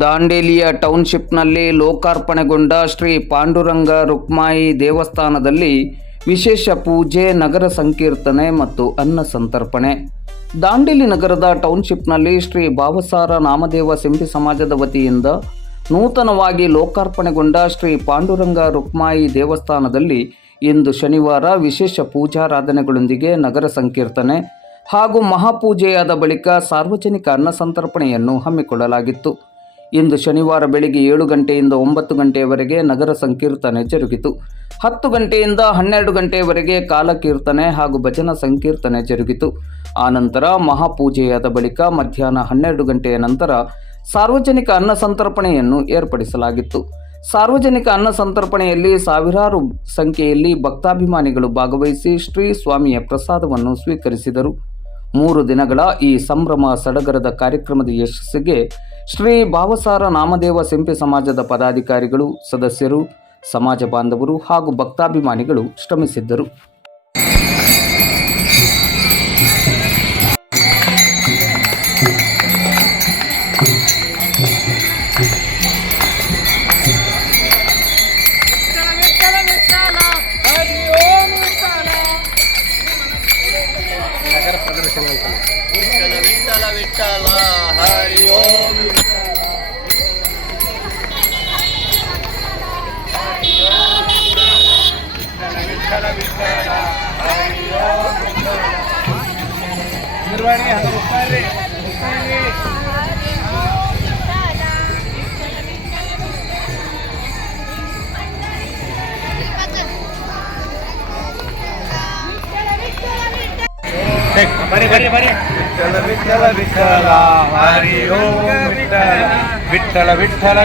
ದಾಂಡೇಲಿಯ ಟೌನ್ಶಿಪ್ನಲ್ಲಿ ಲೋಕಾರ್ಪಣೆಗೊಂಡ ಶ್ರೀ ಪಾಂಡುರಂಗ ರುಕ್ಮಾಯಿ ದೇವಸ್ಥಾನದಲ್ಲಿ ವಿಶೇಷ ಪೂಜೆ, ನಗರ ಸಂಕೀರ್ತನೆ ಮತ್ತು ಅನ್ನ ಸಂತರ್ಪಣೆ. ದಾಂಡೇಲಿ ನಗರದ ಟೌನ್ಶಿಪ್ನಲ್ಲಿ ಶ್ರೀ ಭಾವಸಾರ ನಾಮದೇವ ಸಿಂಪಿ ಸಮಾಜದ ವತಿಯಿಂದ ನೂತನವಾಗಿ ಲೋಕಾರ್ಪಣೆಗೊಂಡ ಶ್ರೀ ಪಾಂಡುರಂಗ ರುಕ್ಮಾಯಿ ದೇವಸ್ಥಾನದಲ್ಲಿ ಇಂದು ಶನಿವಾರ ವಿಶೇಷ ಪೂಜಾರಾಧನೆಗಳೊಂದಿಗೆ ನಗರ ಸಂಕೀರ್ತನೆ ಹಾಗೂ ಮಹಾಪೂಜೆಯಾದ ಬಳಿಕ ಸಾರ್ವಜನಿಕ ಅನ್ನ ಸಂತರ್ಪಣೆಯನ್ನು ಹಮ್ಮಿಕೊಳ್ಳಲಾಗಿತ್ತು. ಇಂದು ಶನಿವಾರ ಬೆಳಿಗ್ಗೆ 7 ಗಂಟೆಯಿಂದ 9 ಗಂಟೆಯವರೆಗೆ ನಗರ ಸಂಕೀರ್ತನೆ ಜರುಗಿತು. 10 ಗಂಟೆಯಿಂದ 12 ಗಂಟೆಯವರೆಗೆ ಕಾಲಕೀರ್ತನೆ ಹಾಗೂ ಭಜನಾ ಸಂಕೀರ್ತನೆ ಜರುಗಿತು. ಆನಂತರ ಮಹಾಪೂಜೆಯಾದ ಬಳಿಕ ಮಧ್ಯಾಹ್ನ 12 ಗಂಟೆಯ ನಂತರ ಸಾರ್ವಜನಿಕ ಅನ್ನ ಸಂತರ್ಪಣೆಯನ್ನು ಏರ್ಪಡಿಸಲಾಗಿತ್ತು. ಸಾರ್ವಜನಿಕ ಅನ್ನ ಸಂತರ್ಪಣೆಯಲ್ಲಿ ಸಾವಿರಾರು ಸಂಖ್ಯೆಯಲ್ಲಿ ಭಕ್ತಾಭಿಮಾನಿಗಳು ಭಾಗವಹಿಸಿ ಶ್ರೀ ಸ್ವಾಮಿಯ ಪ್ರಸಾದವನ್ನು ಸ್ವೀಕರಿಸಿದರು. 3 ದಿನಗಳ ಈ ಸಂಭ್ರಮ ಸಡಗರದ ಕಾರ್ಯಕ್ರಮದ ಯಶಸ್ಸಿಗೆ ಶ್ರೀ ಭಾವಸಾರ ನಾಮದೇವ ಸಿಂಪಿ ಸಮಾಜದ ಪದಾಧಿಕಾರಿಗಳು, ಸದಸ್ಯರು, ಸಮಾಜ ಬಾಂಧವರು ಹಾಗೂ ಭಕ್ತಾಭಿಮಾನಿಗಳು ಶ್ರಮಿಸಿದ್ದರು. ನಗರ ಪ್ರದರ್ಶನ ಅಂತ ವಿಠಲ ವಿಠಲ ವಿಠಲ ಹರಿ ಓಂ ವಿಠಲ ವಿಠಲ ಹರಿ ಓಂ ನಿರ್ವಾಣಿ ಹನುಮಾರಿ ಬರಿ ವಿಠಲ ವಿಠಲ ವಿಠಲ ಹರಿ ಓಂ ವಿಠಲ ವಿಠಲ ವಿಠಲ